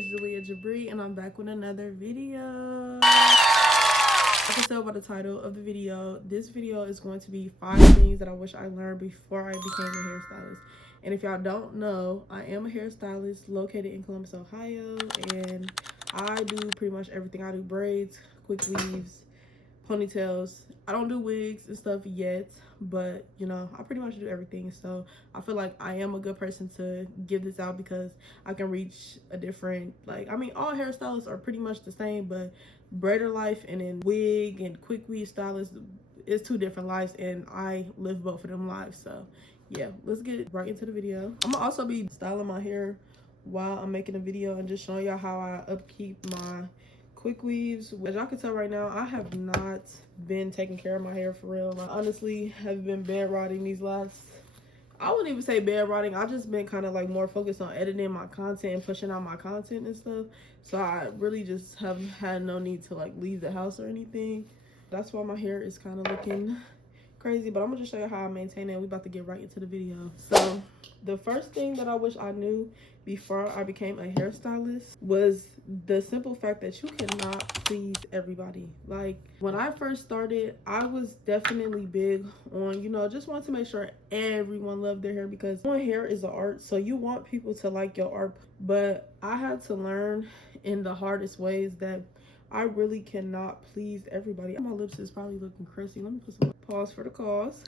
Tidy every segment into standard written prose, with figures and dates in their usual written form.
it's Julia Jabri, and I'm back with another video. I can tell by the title of the video, this video is going to be 5 things that I wish I learned before I became a hairstylist. And if y'all don't know, I am a hairstylist located in Columbus, Ohio, and I do pretty much everything. I do braids, quick weaves, ponytails. I don't do wigs and stuff yet, but you know, I pretty much do everything. So I feel like I am a good person to give this out because I can reach a different, like, I mean, all hairstylists are pretty much the same, but braider life and then wig and quick weave stylist is 2 different lives, and I live both of them lives. So yeah, let's get right into the video. I'm gonna also be styling my hair while I'm making a video and just showing y'all how I upkeep my quick weaves. As y'all can tell right now, I have not been taking care of my hair for real. I honestly have been bed rotting these last, I wouldn't even say bed rotting, I just been kind of like more focused on editing my content and pushing out my content and stuff. So I really just haven't had no need to like leave the house or anything. That's why my hair is kind of looking crazy, but I'm gonna just show you how I maintain it. We about to get right into the video. So the first thing that I wish I knew before I became a hairstylist was the simple fact that you cannot please everybody. Like when I first started, I was definitely big on, you know, just wanted to make sure everyone loved their hair, because doing hair is an art, so you want people to like your art. But I had to learn in the hardest ways that I really cannot please everybody. My lips is probably looking crusty. Let me put some pause for the cause,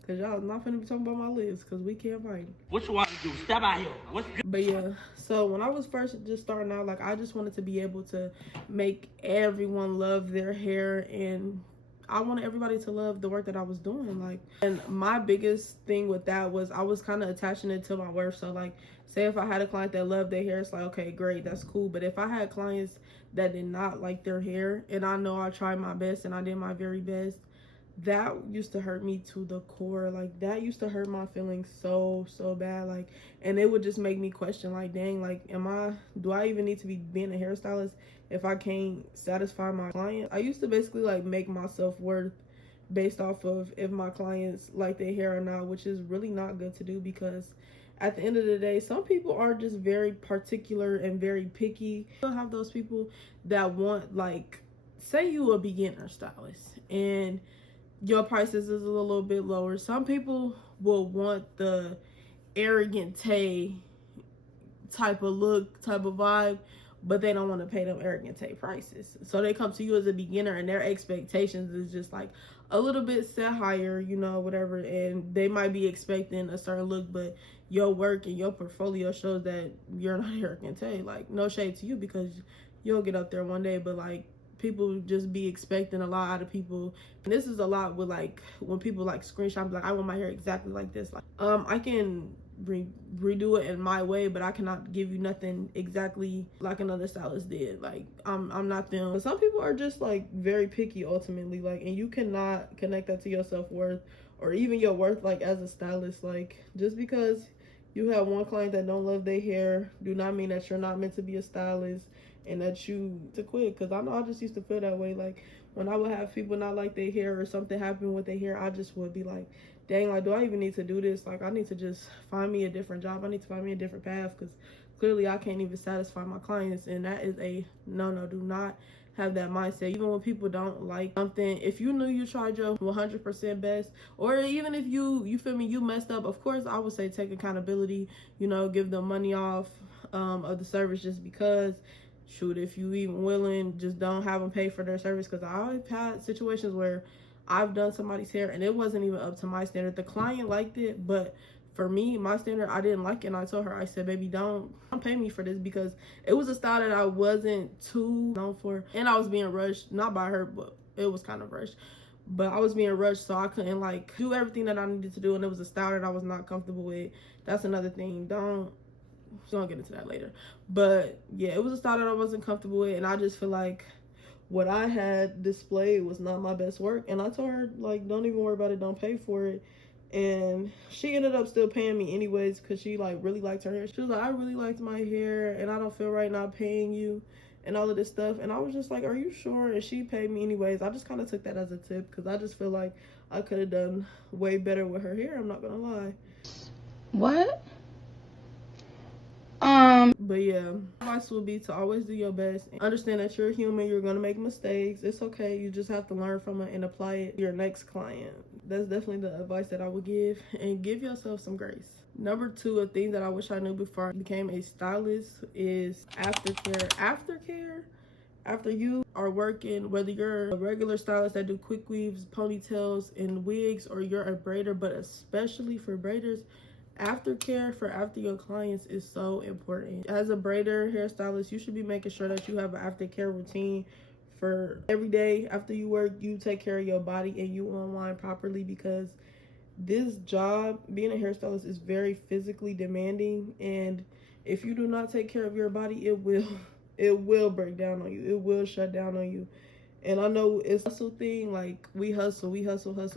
because y'all not finna be talking about my lips because we can't fight. What you want to do? Step out here. What's good? But yeah, so when I was first just starting out, like, I just wanted to be able to make everyone love their hair, and I wanted everybody to love the work that I was doing. Like, and my biggest thing with that was I was kind of attaching it to my worth. So like, say if I had a client that loved their hair, it's like, okay, great, that's cool. But if I had clients that did not like their hair, and I know I tried my best and I did my very best, that used to hurt me to the core. Like, that used to hurt my feelings so bad. Like, and it would just make me question, like, dang, like, do I even need to be being a hairstylist if I can't satisfy my client? I used to basically like make my self-worth based off of if my clients like their hair or not, which is really not good to do, because at the end of the day, some people are just very particular and very picky. You'll have those people that want, like, say you a beginner stylist and your prices is a little bit lower. Some people will want the arrogant Tay type of look, type of vibe, but they don't want to pay them arrogant Tay prices. So they come to you as a beginner and their expectations is just like a little bit set higher, you know, whatever. And they might be expecting a certain look, but your work and your portfolio shows that you're not arrogant Tay. Like, no shade to you, because you'll get up there one day, but like, people just be expecting a lot out of people. And this is a lot with, like, when people like screenshot, like, I want my hair exactly like this. Like, I can redo it in my way, but I cannot give you nothing exactly like another stylist did. Like, I'm not them. But some people are just like very picky ultimately, like, and you cannot connect that to your self-worth or even your worth, like, as a stylist. Like, just because you have one client that don't love their hair do not mean that you're not meant to be a stylist and that you to quit. Because I know I just used to feel that way. Like, when I would have people not like their hair or something happen with their hair, I just would be like, dang, like, do I even need to do this? Like, I need to just find me a different job. I need to find me a different path, because clearly I can't even satisfy my clients. And that is a no. Do not have that mindset. Even when people don't like something, if you knew you tried your 100% best, or even if you feel me, you messed up, of course I would say take accountability, you know, give them money off of the service, just because, shoot, if you even willing, just don't have them pay for their service. Because I've had situations where I've done somebody's hair and it wasn't even up to my standard. The client liked it, but for me, my standard, I didn't like it. And I told her, I said, baby, don't pay me for this, because it was a style that I wasn't too known for, and I was being rushed, not by her, but it was kind of rushed. But I was being rushed, so I couldn't like do everything that I needed to do, and it was a style that I was not comfortable with. That's another thing. Don't get into that later. But yeah, it was a style that I wasn't comfortable with, and I just feel like what I had displayed was not my best work. And I told her, like, don't even worry about it, don't pay for it. And she ended up still paying me anyways, because she like really liked her hair. She was like, I really liked my hair and I don't feel right not paying you and all of this stuff. And I was just like, are you sure? And she paid me anyways. I just kind of took that as a tip, because I just feel like I could have done way better with her hair, I'm not gonna lie. What? But yeah, advice will be to always do your best. Understand that you're human, you're gonna make mistakes. It's okay. You just have to learn from it and apply it to your next client. That's definitely the advice that I would give, and give yourself some grace. Number 2, a thing that I wish I knew before I became a stylist is aftercare. Aftercare, after you are working, whether you're a regular stylist that do quick weaves, ponytails, and wigs, or you're a braider, but especially for braiders, aftercare for after your clients is so important. As a braider, hairstylist, you should be making sure that you have an aftercare routine for every day after you work. You take care of your body and you unwind properly, because this job, being a hairstylist, is very physically demanding, and if you do not take care of your body, it will break down on you. It will shut down on you. And I know it's a hustle thing, like we hustle,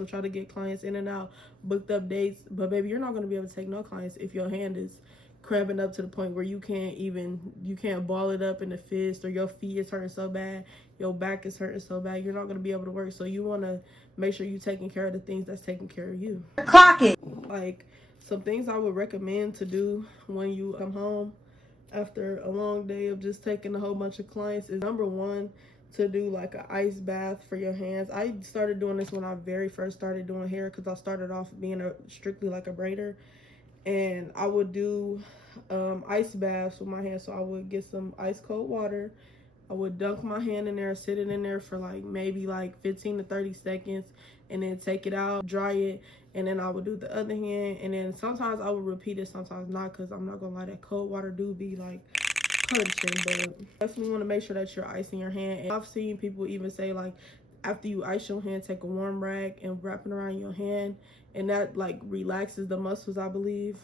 try to get clients in and out, booked up dates. But baby, you're not gonna be able to take no clients if your hand is cramping up to the point where you can't ball it up in the fist, or your feet is hurting so bad, your back is hurting so bad, you're not gonna be able to work. So you wanna make sure you're taking care of the things that's taking care of you. Clock it. Like, some things I would recommend to do when you come home after a long day of just taking a whole bunch of clients is, number 1, to do like an ice bath for your hands. I started doing this when I very first started doing hair, because I started off being strictly like a braider, and I would do ice baths with my hands. So I would get some ice cold water, I would dunk my hand in there, sit it in there for like maybe like 15 to 30 seconds, and then take it out, dry it, and then I would do the other hand. And then sometimes I would repeat it, sometimes not, because I'm not gonna lie, that cold water do be like punching. But definitely want to make sure that you're icing your hand. And I've seen people even say, like, after you ice your hand, take a warm rag and wrap it around your hand, and that like relaxes the muscles, I believe.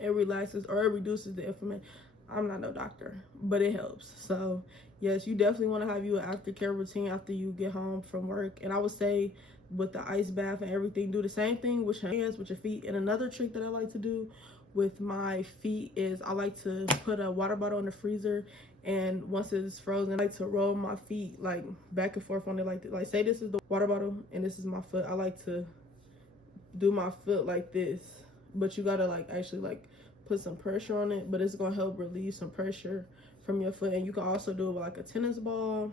It relaxes, or it reduces the inflammation. I'm not no doctor, but it helps. So yes, you definitely want to have you an aftercare routine after you get home from work. And I would say with the ice bath and everything, do the same thing with your hands, with your feet. And another trick that I like to do with my feet is I like to put a water bottle in the freezer, and once it's frozen, I like to roll my feet like back and forth on it, like say this is the water bottle and this is my foot. I like to do my foot like this, but you gotta like actually like put some pressure on it, but it's gonna help relieve some pressure from your foot. And you can also do it with like a tennis ball.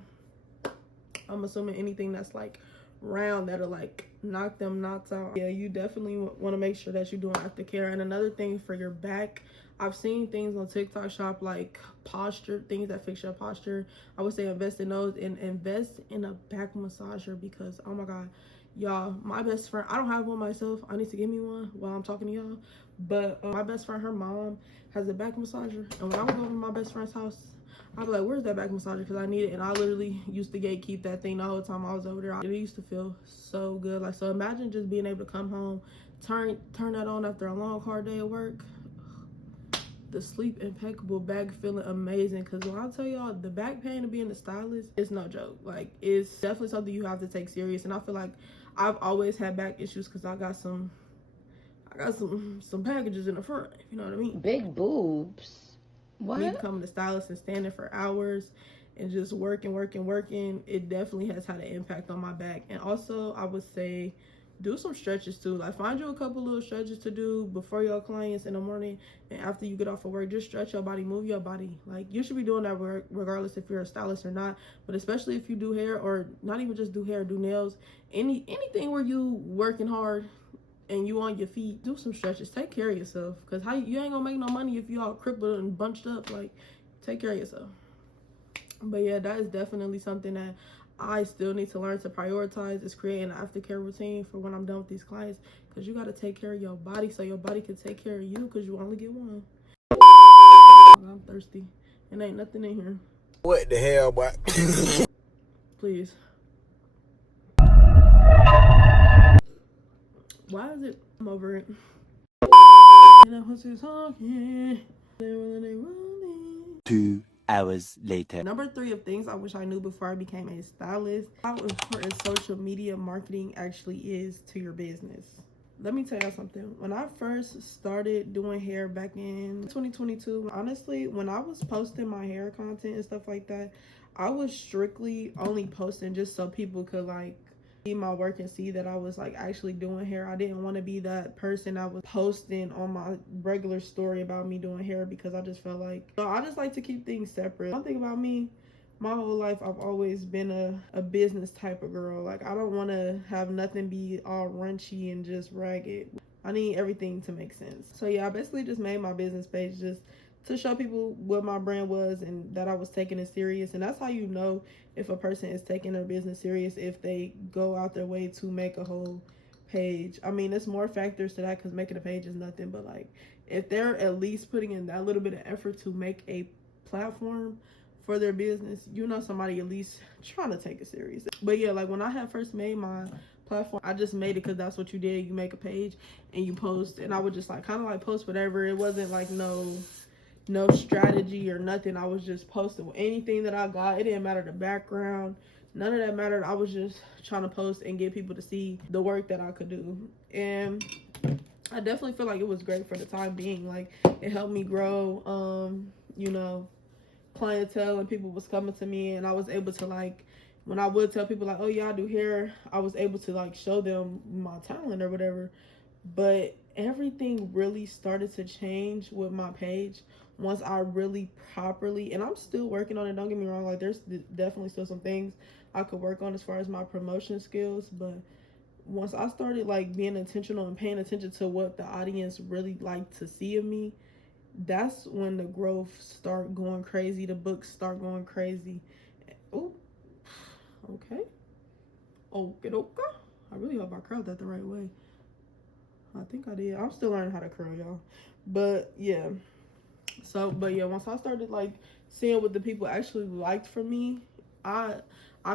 I'm assuming anything that's like round that'll like knock them knots out. Yeah, you definitely want to make sure that you're doing aftercare. And another thing for your back, I've seen things on TikTok shop like posture, things that fix your posture. I would say invest in those, and invest in a back massager, because oh my god, y'all, my best friend, I don't have one myself, I need to get me one while I'm talking to y'all, but my best friend, her mom has a back massager, and when I would go to my best friend's house, I'd be like, where's that back massager, because I need it. And I literally used to gatekeep that thing the whole time I was over there. It used to feel so good. Like, so imagine just being able to come home, turn that on after a long hard day of work, the sleep impeccable, back feeling amazing. Because when I tell y'all, the back pain of being a stylist, it's no joke. Like, it's definitely something you have to take serious. And I feel like I've always had back issues because I got some packages in the front, you know what I mean? Big boobs. What? Me becoming a stylist and standing for hours and just working, it definitely has had an impact on my back. And also, I would say do some stretches too. Like, find you a couple little stretches to do before your clients in the morning and after you get off of work. Just stretch your body, move your body. Like, you should be doing that regardless if you're a stylist or not, but especially if you do hair, or not even just do hair, do nails, anything where you working hard and you on your feet. Do some stretches, take care of yourself, because you ain't gonna make no money if you all crippled and bunched up. Like, take care of yourself. But yeah, that is definitely something that I still need to learn to prioritize, is creating an aftercare routine for when I'm done with these clients, because you got to take care of your body so your body can take care of you, because you only get one. I'm thirsty and ain't nothing in here. What the hell, boy? Please. Why is it? I'm over it. And I was just talking. 2 hours later. Number 3 of things I wish I knew before I became a stylist: how important social media marketing actually is to your business. Let me tell y'all something. When I first started doing hair back in 2022, honestly, when I was posting my hair content and stuff like that, I was strictly only posting just so people could like see my work and see that I was like actually doing hair. I didn't want to be that person that was posting on my regular story about me doing hair, because I just felt like, I just like to keep things separate. One thing about me, my whole life I've always been a business type of girl. Like, I don't want to have nothing be all runchy and just ragged. I need everything to make sense. So yeah, I basically just made my business page just to show people what my brand was and that I was taking it serious. And that's how you know if a person is taking their business serious, if they go out their way to make a whole page. I mean, there's more factors to that, because making a page is nothing, but like, if they're at least putting in that little bit of effort to make a platform for their business, you know somebody at least trying to take it serious. But yeah, like when I had first made my platform, I just made it because that's what you did. You make a page and you post, and I would just like kind of like post whatever. It wasn't like no strategy or nothing. I was just posting anything that I got. It didn't matter the background, none of that mattered. I was just trying to post and get people to see the work that I could do. And I definitely feel like it was great for the time being. Like, it helped me grow, you know, clientele, and people was coming to me, and I was able to, like, when I would tell people like, oh yeah, I do hair, I was able to like show them my talent or whatever. But everything really started to change with my page once I really properly, and I'm still working on it, don't get me wrong, like there's definitely still some things I could work on as far as my promotion skills. But once I started like being intentional and paying attention to what the audience really like to see of me, that's when the growth start going crazy, the books start going crazy. Oh, okay. Okay. I really hope I curled that the right way. I think I did. I'm still learning how to curl, y'all. But yeah. So, but yeah, once I started like seeing what the people actually liked from me, I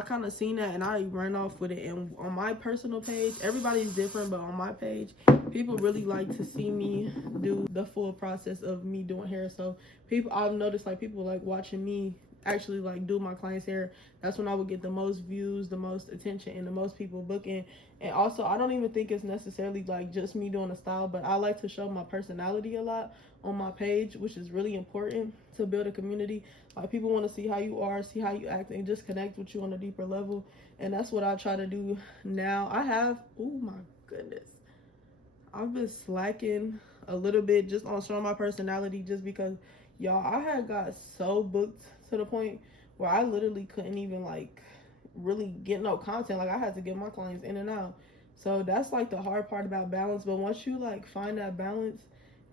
kind of seen that, and I ran off with it. And on my personal page, everybody's different, but on my page, people really like to see me do the full process of me doing hair. So I've noticed like people like watching me actually like do my clients' hair. That's when I would get the most views, the most attention, and the most people booking. And also, I don't even think it's necessarily like just me doing a style, but I like to show my personality a lot on my page, which is really important to build a community. Like, people want to see how you are, see how you act, and just connect with you on a deeper level. And that's what I try to do now. Oh my goodness, I've been slacking a little bit just on showing my personality, just because, y'all, I had got so booked to the point where I literally couldn't even like really get no content. Like, I had to get my clients in and out. So that's like the hard part about balance. But once you like find that balance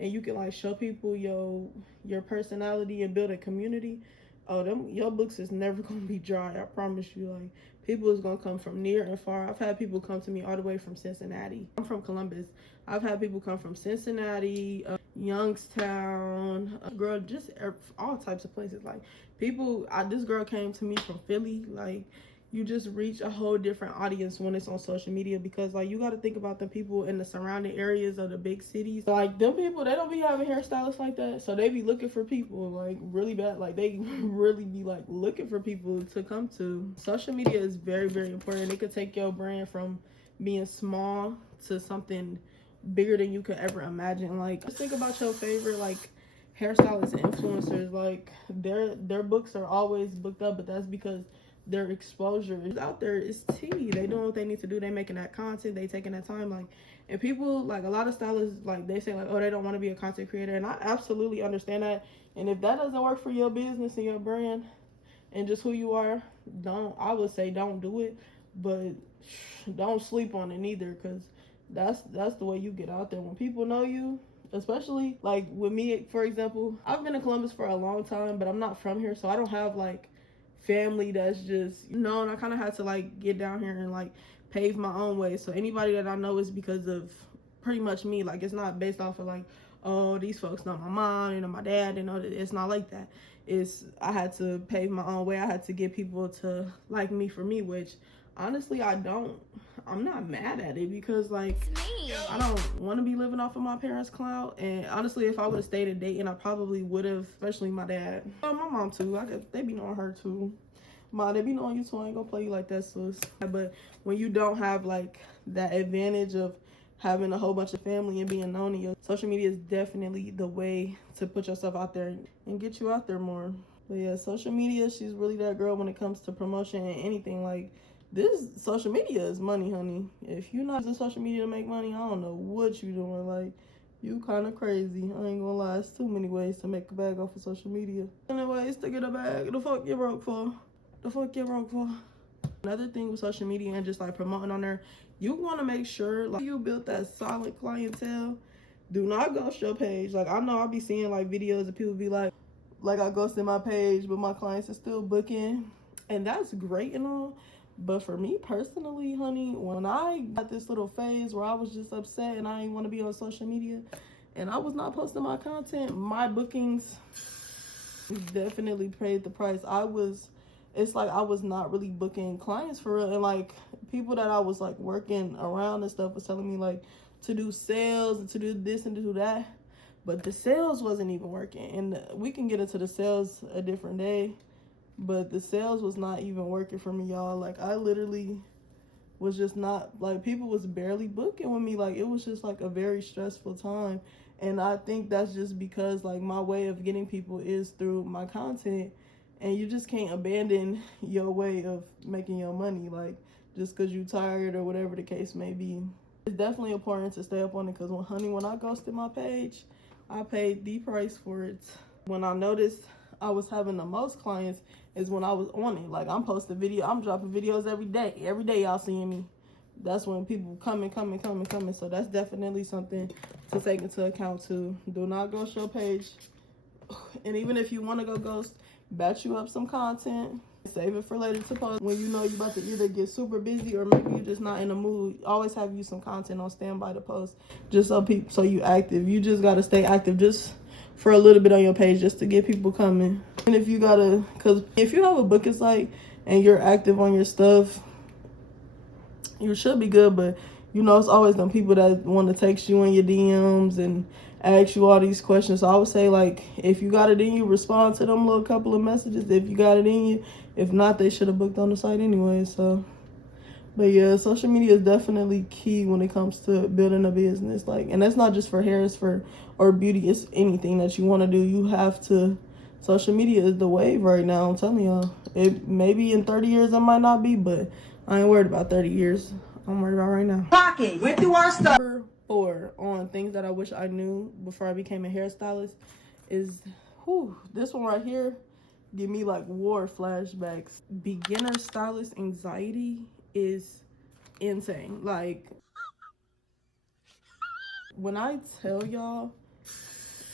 and you can like show people your personality and build a community, your books is never gonna be dry. I promise you. Like, people is gonna come from near and far. I've had people come to me all the way from Cincinnati. I'm from Columbus. I've had people come from Cincinnati, Youngstown, girl, just all types of places. Like, this girl came to me from Philly. Like, you just reach a whole different audience when it's on social media, because like, you got to think about the people in the surrounding areas of the big cities. Like, them people, they don't be having hairstylists like that, so they be looking for people like really bad. Like, they really be like looking for people to come to. Social media is very, very important. It could take your brand from being small to something bigger than you could ever imagine. Like, just think about your favorite like hairstylists and influencers. Like, their books are always booked up, but that's because their exposure is out there. Is tea. They doing what they need to do. They making that content. They taking that time. Like, and people, like, a lot of stylists, like, they say like, oh, they don't want to be a content creator, and I absolutely understand that. And if that doesn't work for your business and your brand and just who you are, I would say don't do it. But don't sleep on it neither, because that's the way you get out there. When people know you, especially like with me, for example, I've been in Columbus for a long time, but I'm not from here, so I don't have like family that's just, and I kind of had to like get down here and like pave my own way. So anybody that I know is because of pretty much me. Like, it's not based off of like, oh, these folks know my mom, my dad, it's not like that. I had to pave my own way. I had to get people to like me for me, which honestly I'm not mad at it, because like, I don't want to be living off of my parents' clout. And honestly, if I would have stayed in Dayton, I probably would have, especially my dad. My mom too. They be knowing her too. They be knowing you too. I ain't gonna play you like that, sis. But when you don't have like that advantage of having a whole bunch of family and being known to you, social media is definitely the way to put yourself out there and get you out there more. But yeah, social media, she's really that girl when it comes to promotion and anything. Like, this social media is money, honey. If you're not using social media to make money, I don't know what you doing. Like, you kind of crazy. I ain't gonna lie. It's too many ways to make a bag off of social media. Anyways, to get a bag, the fuck you broke for? The fuck you broke for? Another thing with social media and just like promoting on there, you want to make sure like you built that solid clientele. Do not ghost your page. Like, I know I'll be seeing like videos of people be like I ghosted my page, but my clients are still booking, and that's great and all. But for me personally, honey, when I got this little phase where I was just upset and I didn't want to be on social media and I was not posting my content, my bookings definitely paid the price. It's like I was not really booking clients for real. And like people that I was like working around and stuff was telling me like to do sales and to do this and to do that. But the sales wasn't even working. And we can get into the sales a different day. But the sales was not even working for me, y'all. Like, I literally was just not, like, people was barely booking with me. Like, it was just, like, a very stressful time. And I think that's just because, like, my way of getting people is through my content. And you just can't abandon your way of making your money, like, just because you're tired or whatever the case may be. It's definitely important to stay up on it because, when I ghosted my page, I paid the price for it. When I noticed I was having the most clients is when I was on it. Like, I'm dropping videos every day. Every day y'all seeing me. That's when people coming. So that's definitely something to take into account too. Do not ghost your page. And even if you want to go ghost, batch you up some content. Save it for later to post. When you know you're about to either get super busy or maybe you're just not in the mood, always have you some content on standby to post. Just so you active. You just got to stay active just for a little bit on your page just to get people coming. And if you because if you have a booking site and you're active on your stuff, you should be good. But it's always them people that want to text you in your DMs and ask you all these questions. So I would say, like, if you got it in you, respond to them little couple of messages if you got it in you. If not, they should have booked on the site anyway. So, but yeah, social media is definitely key when it comes to building a business. Like, and that's not just for hair, or beauty. It's anything that you want to do. You have to. Social media is the wave right now. I'm telling y'all. It maybe in 30 years it might not be, but I ain't worried about 30 years. I'm worried about right now. Pocket went through our stuff. Number 4 on things that I wish I knew before I became a hairstylist is, this one right here give me like war flashbacks. Beginner stylist anxiety is insane. Like, when I tell y'all,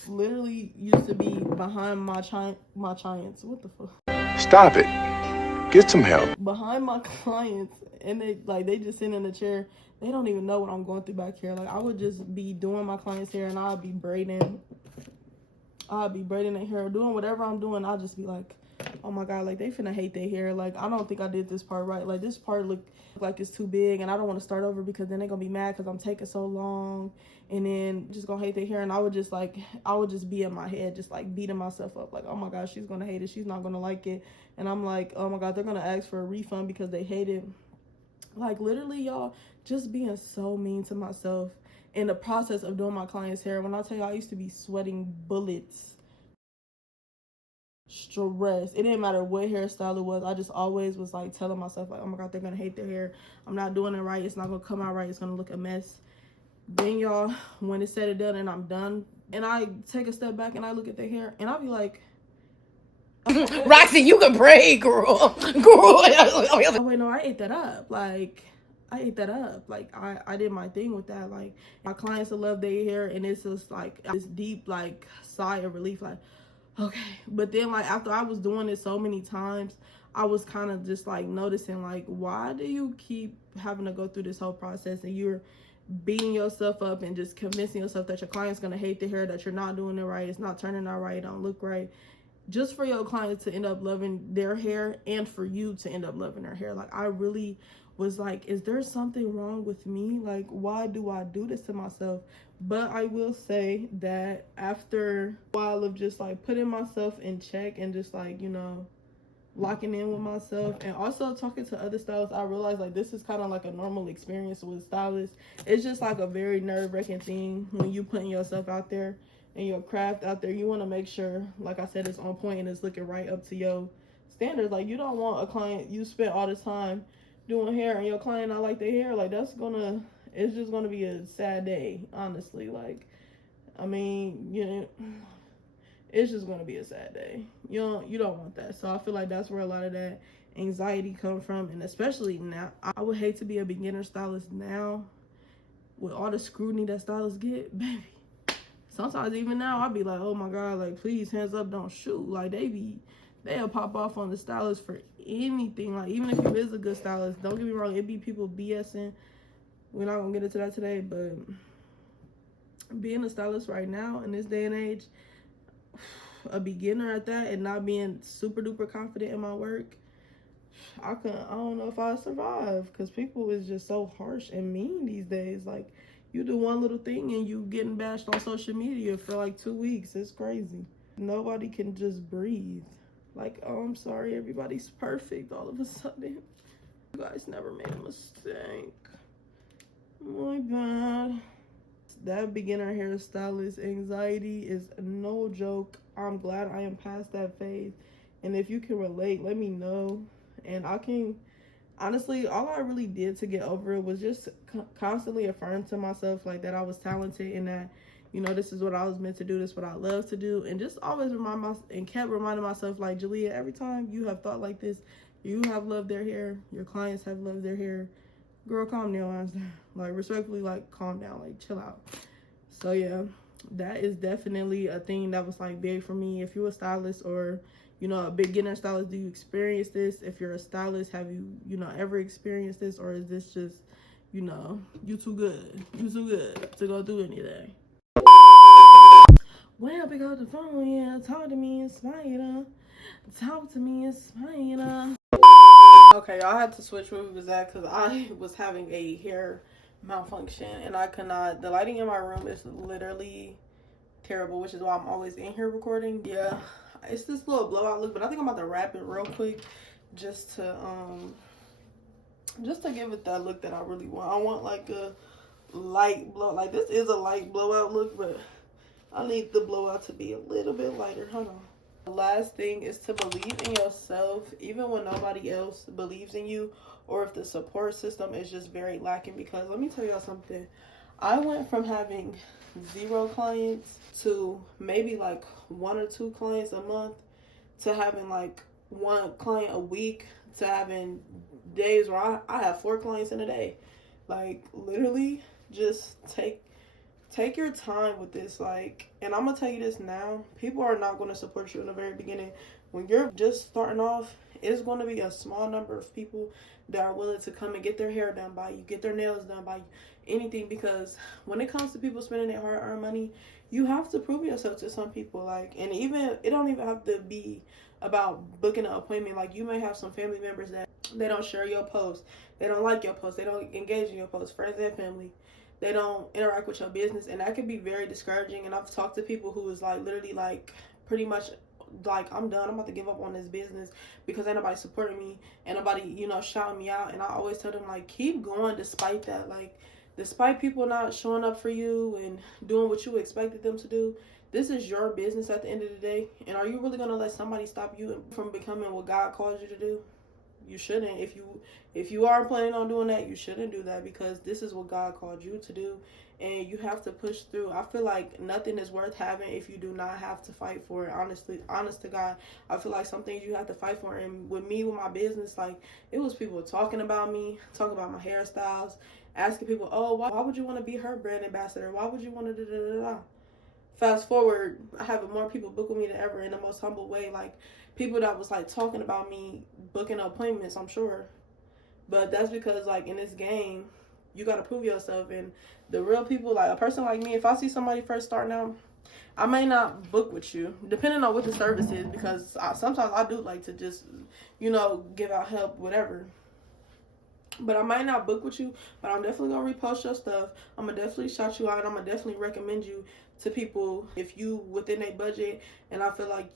literally used to be behind my clients. What the fuck? Stop it. Get some help. Behind my clients, and they just sit in a chair. They don't even know what I'm going through back here. Like, I would just be doing my clients' hair and I'll be braiding their hair, doing whatever I'm doing. I'll just be like, oh my god, like, they finna hate their hair. Like, I don't think I did this part right. Like, this part look like it's too big and I don't want to start over because then they're gonna be mad because I'm taking so long, and then just gonna hate their hair. And I would just be in my head just like beating myself up, like, oh my god, she's gonna hate it, she's not gonna like it. And I'm like, oh my god, they're gonna ask for a refund because they hate it. Like, literally, y'all, just being so mean to myself in the process of doing my client's hair. When I tell you, I used to be sweating bullets, stress. It didn't matter what hairstyle it was. I just always was like telling myself, like, oh my god, they're gonna hate their hair, I'm not doing it right, it's not gonna come out right, it's gonna look a mess. Then, y'all, when it's said and done and I'm done and I take a step back and I look at their hair and I'll be like, Roxy, you can braid, girl. oh wait, no, I ate that up. Like, I did my thing with that. Like, my clients will love their hair and it's just like this deep like sigh of relief, like, okay. But then, like, after I was doing it so many times, I was kind of just like noticing, like, why do you keep having to go through this whole process and you're beating yourself up and just convincing yourself that your client's gonna hate the hair, that you're not doing it right, it's not turning out right, it don't look right, just for your client to end up loving their hair and for you to end up loving their hair. Like, I really was like, is there something wrong with me? Like, why do I do this to myself? But I will say that after a while of just like putting myself in check and just like, locking in with myself and also talking to other stylists, I realized like this is kind of like a normal experience with stylists. It's just like a very nerve-wracking thing when you putting yourself out there and your craft out there. You want to make sure, like I said, it's on point and it's looking right up to your standards. Like, you don't want a client you spent all this time doing hair and your client not like their hair, like it's just gonna be a sad day, honestly. Like, I mean, it's just gonna be a sad day. You don't want that. So I feel like that's where a lot of that anxiety come from, and especially now, I would hate to be a beginner stylist now with all the scrutiny that stylists get, baby. Sometimes even now I'll be like, oh my god, like, please, hands up, don't shoot. Like, they'll pop off on the stylist for anything. Like, even if you is a good stylist, don't get me wrong, it be people BSing. We're not gonna get into that today, but being a stylist right now in this day and age, a beginner at that, and not being super duper confident in my work, I don't know if I'll survive, because people is just so harsh and mean these days. Like, you do one little thing and you getting bashed on social media for like 2 weeks. It's crazy. Nobody can just breathe. Like, oh, I'm sorry, everybody's perfect all of a sudden. You guys never made a mistake. My bad. That beginner hairstylist anxiety is no joke. I'm glad I am past that phase. And if you can relate, let me know. And I can, honestly, all I really did to get over it was just constantly affirm to myself, like, that I was talented and that, this is what I was meant to do, this is what I love to do. And just always kept reminding myself, like, Jalea, every time you have thought like this, you have loved their hair, your clients have loved their hair. Girl, calm down. Like, respectfully, like, calm down, like, chill out. So yeah, that is definitely a thing that was like big for me. If you're a stylist or a beginner stylist, do you experience this? If you're a stylist, have you ever experienced this, or is this just you too good to go through anything? Well, pick up the phone, yeah, talk to me, Spider. Talk to me, Spider. Okay, y'all had to switch where we was at because I was having a hair malfunction and I could not. The lighting in my room is literally terrible, which is why I'm always in here recording. Yeah, it's this little blowout look, but I think I'm about to wrap it real quick just to give it that look that I really want. I want like a light blow. Like, this is a light blowout look, but I need the blowout to be a little bit lighter. Hold on. The last thing is to believe in yourself, even when nobody else believes in you, or if the support system is just very lacking. Because let me tell y'all something. I went from having 0 clients to maybe like 1 or 2 clients a month, to having like 1 client a week, to having days where I have 4 clients in a day. Like, literally, just take your time with this. Like, and I'm gonna tell you this now, people are not going to support you in the very beginning. When you're just starting off, it's going to be a small number of people that are willing to come and get their hair done by you, get their nails done by you, anything. Because when it comes to people spending their hard-earned money, you have to prove yourself to some people. Like, and even, it don't even have to be about booking an appointment. Like, you may have some family members that they don't share your posts, they don't like your posts, they don't engage in your posts, friends and family, they don't interact with your business, and that can be very discouraging. And I've talked to people who is like literally like pretty much like, I'm done, I'm about to give up on this business because ain't nobody supporting me, ain't nobody shouting me out. And I always tell them, like, keep going despite that. Like, despite people not showing up for you and doing what you expected them to do, this is your business at the end of the day. And are you really going to let somebody stop you from becoming what God calls you to do? You shouldn't. If you are planning on doing that, you shouldn't do that, because this is what God called you to do, and you have to push through. I feel like nothing is worth having if you do not have to fight for it. Honest to God, I feel like some things you have to fight for. And with me, with my business, like, it was people talking about me, talking about my hairstyles, asking people, oh, why would you want to be her brand ambassador? Why would you want to da-da-da-da? Fast forward, I have more people book with me than ever in the most humble way. Like, people that was like talking about me booking appointments, I'm sure. But that's because, like, in this game, you got to prove yourself. And the real people, like a person like me, if I see somebody first starting out, I may not book with you, depending on what the service is, because sometimes I do like to just, give out help, whatever. But I might not book with you, but I'm definitely going to repost your stuff. I'm going to definitely shout you out. I'm going to definitely recommend you to people if you within a budget, and I feel like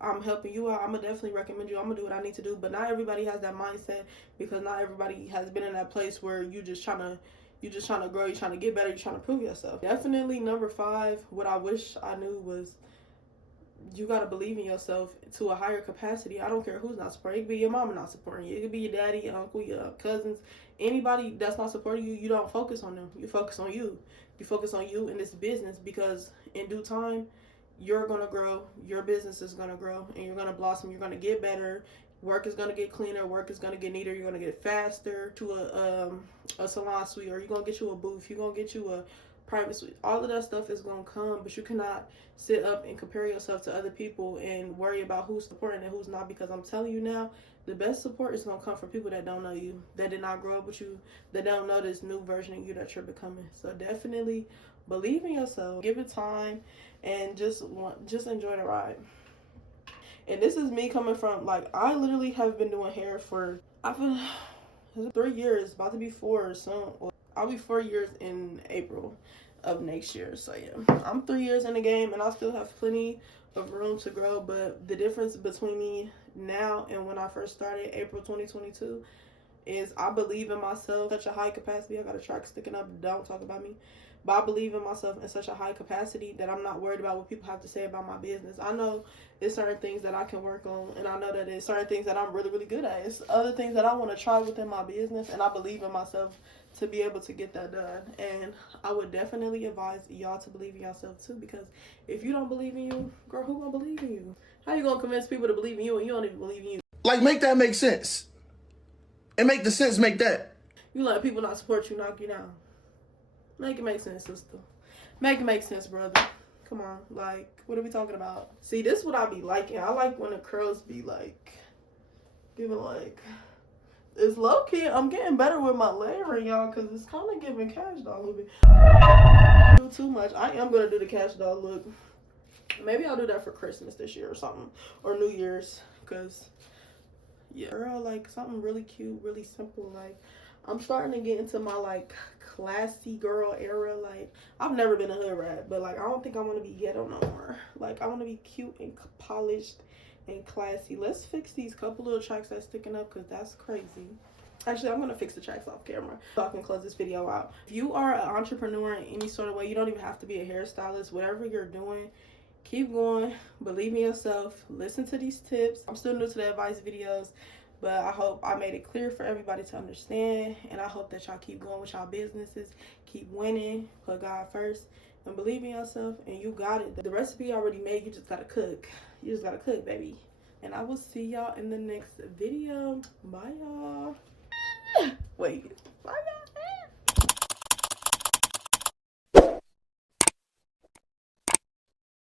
I'm helping you out. I'm going to definitely recommend you. I'm going to do what I need to do. But not everybody has that mindset, because not everybody has been in that place where you're just trying to grow, you're trying to get better, you're trying to prove yourself. Definitely number 5, what I wish I knew was you gotta believe in yourself to a higher capacity. I don't care who's not supporting. It could be your mama not supporting you. It could be your daddy, your uncle, your cousins. Anybody that's not supporting you, you don't focus on them. You focus on you. You focus on you in this business, because in due time, you're gonna grow. Your business is gonna grow, and you're gonna blossom. You're gonna get better. Work is gonna get cleaner. Work is gonna get neater. You're gonna get faster to a salon suite, or you're gonna get you a booth. You're gonna get you a private suite. All of that stuff is gonna come, but you cannot sit up and compare yourself to other people and worry about who's supporting and who's not, because I'm telling you now, the best support is gonna come from people that don't know you, that did not grow up with you, that don't know this new version of you that you're becoming. So definitely believe in yourself, give it time, and just enjoy the ride. And this is me coming from, like, I literally have been doing hair for, I've been 3 years, about to be 4 or so. I'll be 4 years in April of next year. So yeah, I'm 3 years in the game, and I still have plenty of room to grow. But the difference between me now and when I first started, April 2022, is I believe in myself such a high capacity. I got a track sticking up, don't talk about me. But I believe in myself in such a high capacity that I'm not worried about what people have to say about my business. I know there's certain things that I can work on, and I know that there's certain things that I'm really, really good at. It's other things that I want to try within my business, and I believe in myself to be able to get that done. And I would definitely advise y'all to believe in yourself too, because if you don't believe in you, girl, who gonna believe in you? How you gonna convince people to believe in you and you don't even believe in you? Like, make that make sense. And make the sense make that. You let people not support you, knock you down. Make it make sense, sister. Make it make sense, brother. Come on, like, what are we talking about? See, this is what I be liking. I like when the curls be like giving, like, it's low key. I'm getting better with my layering, y'all, because it's kind of giving cash doll a little bit. Do too much. I am gonna do the cash doll look. Maybe I'll do that for Christmas this year or something, or New Year's, because yeah, girl, like something really cute, really simple. Like, I'm starting to get into my like classy girl era. Like, I've never been a hood rat, but like I don't think I want to be ghetto no more. Like, I want to be cute and polished and classy. Let's fix these couple little tracks that's sticking up, because that's crazy. Actually, I'm gonna fix the tracks off camera so I can close this video out. If you are an entrepreneur in any sort of way, you don't even have to be a hairstylist. Whatever you're doing, keep going, believe in yourself, listen to these tips. I'm still new to the advice videos, but I hope I made it clear for everybody to understand, and I hope that y'all keep going with y'all businesses, keep winning, put God first, and believe in yourself, and you got it. The recipe already made, you just gotta cook. You just gotta cook, baby. And I will see y'all in the next video. Bye, y'all. Wait, bye, y'all.